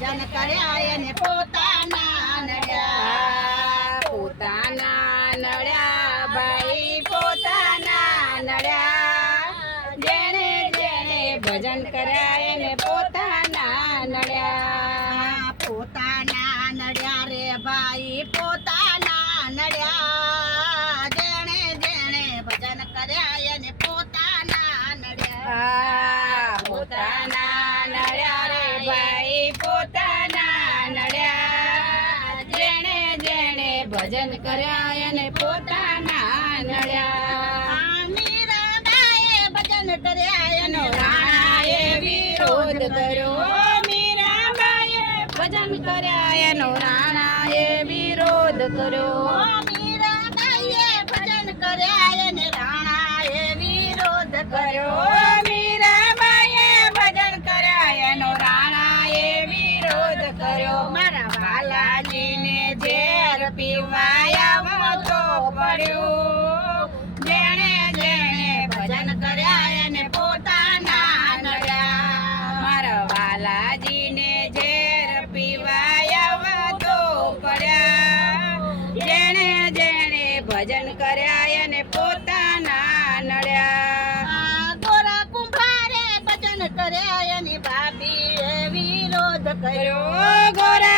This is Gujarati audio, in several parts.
ભજન કર્યા એને પોતાના નડ્યા પોતાના નડ્યા ભાઈ, પોતાના નડ્યા જેણે જેણે ભજન કર્યા એને પોતાના નડ્યા પોતાના નડ્યા રે ભાઈ, પોતાના નડ્યા જેણે જેણે ભજન કર્યા એને પોતાના નડ્યા પોતાના ભજન કર્યા એને પોતાના નડ્યા આ ભજન કર્યા એનો રાણાએ વિરોધ કર્યો. મીરાબાએ ભજન કર્યા એનો રાણાએ વિરોધ કર્યો. ઝેર પીવાયા તો પડ્યું. જેણે જેણે ભજન કર્યા એને પોતાના નડ્યા. મારા વાલાજીને ઝેર પીવાયા તો પડ્યા. જેણે જેણે ભજન કર્યા એને પોતાના નડ્યા. ગોરા કુંભારે ભજન કર્યા એની ભાભીએ વિરોધ કર્યો. ગોરા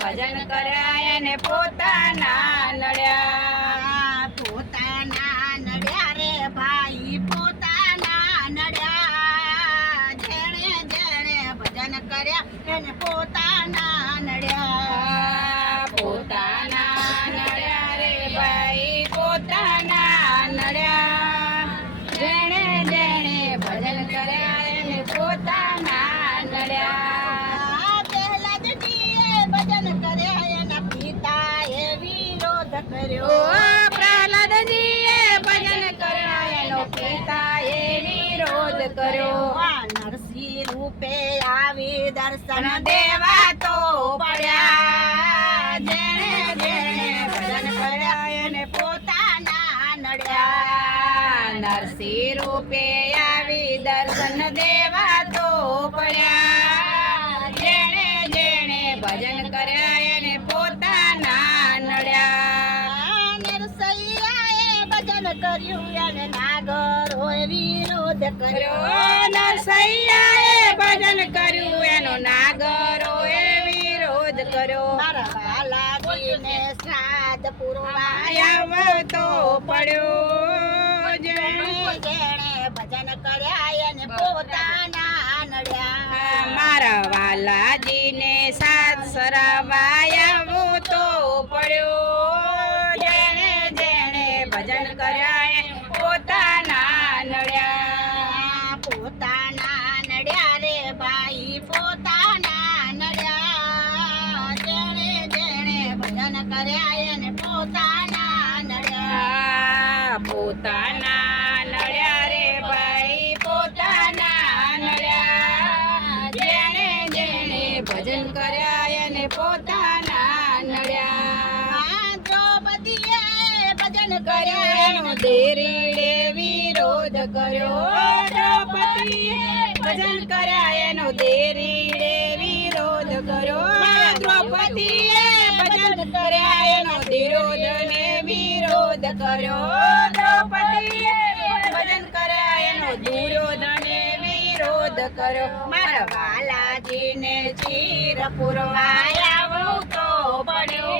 ભજન કર્યા એને પોતાના નડ્યા. પોતાના નડ્યા રે ભાઈ, પોતાના નડ્યા. જેણે જેણે ભજન કર્યા એને પોતાના નડ્યા. કર્યો. પ્રહલાદજીએ ભજન કર્યા એનો પિતાએ વિરોધ કર્યો. આ નરસિંહ રૂપે આવી દર્શન દેવા તો પડ્યા. જેણે જેણે ભજન કર્યા એને પોતાના નડ્યા નડ્યા. નરસિંહ રૂપે આવી દર્શન દેવા તો પડ્યા. ભજન કર્યું અને નાગરોએ વિરોધ કર્યો. કર્યો નરસૈયાએ ભજન કર્યું એનો નાગરોએ વિરોધ કર્યો. મારા હાલાજીને શ્રાદ્ધ પુરવાયા. તો પડ્યો જેણે ભજન કર્યા પોતાના નડ્યા પોતાના નડ્યા રે ભાઈ પોતાના નડ્યા જેણે જેણે ભજન કર્યા એને પોતાના નડ્યા આ દ્રૌપદીએ ભજન કર્યા એનો વિરોધ કર્યો. દ્રૌપદીએ ભજન કર્યા એનો દેરીડે ભજન કર્યા, એનો દુર્યોધને વિરોધ કર્યો. મારા ચીર પુરવાયા તો પડ્યો.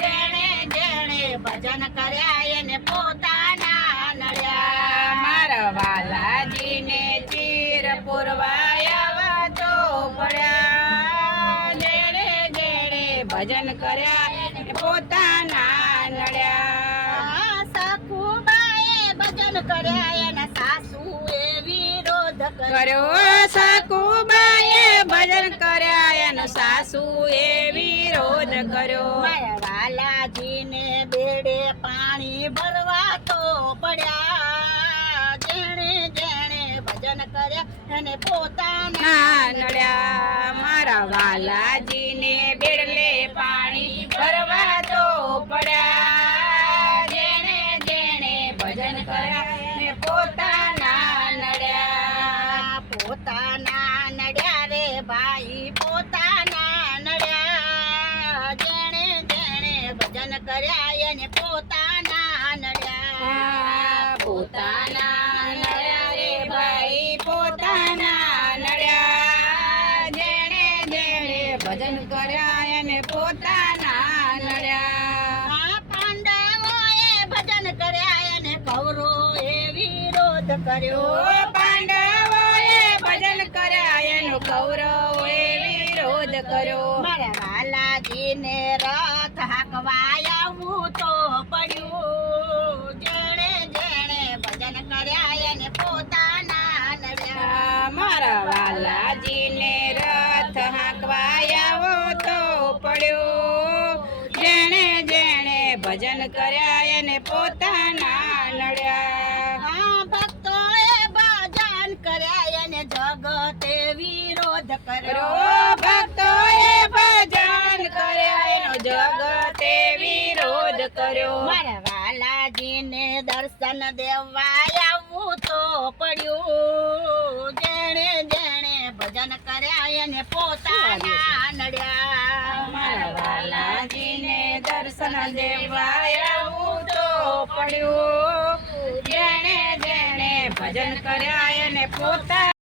જેણે જેણે ભજન કર્યા, એને પોતાના નડ્યા મારા ચીર પુરવાયા તો પડ્યા. જેણે ભજન કર્યા કર્યા એના વિરોધ કર્યો. સકુબાએ ભજન કર્યા એનો એ વિરોધ કર્યો. મારા વાલાજીને બેડે પાણી ભરવા તો પડ્યા. જેણે જેણે ભજન કર્યા એને પોતાના નડ્યા. મારા વાલાજીને બેડલે કર્યા પોતાના નડ્યા પોતાના નડ્યા રે ભાઈ, પોતાના નડ્યા જેણે જેણે ભજન કર્યા એને પોતાના નડ્યા આ પાંડવોએ ભજન કર્યા એને કૌરવોએ વિરોધ કર્યો. પાંડવોએ ભજન કર્યા એનો કૌરવોએ કર્યો. વાલાજીને રથ આવવું તો પડ્યું. જેણે જેણે ભજન કર્યા એને પોતાના નડ્યા આ મારા વાલાજીને રથ હાંકવા આવો તો પડ્યો. જેણે જેણે ભજન કર્યા એને પોતાના નડ્યા જગતે વિરોધ કર્યો. ભક્તોએ ભજન કર્યા. એનો જગતે વિરોધ કર્યો. મારા વાલાજીને દર્શન દેવા આવવું તો પડ્યું. જેણે જેણે ભજન કર્યા એને પોતાના નડ્યા. મારા વાલાજીને દર્શન દેવા આવવું તો પડ્યું. જેણે જેણે ભજન કર્યા એને પોતા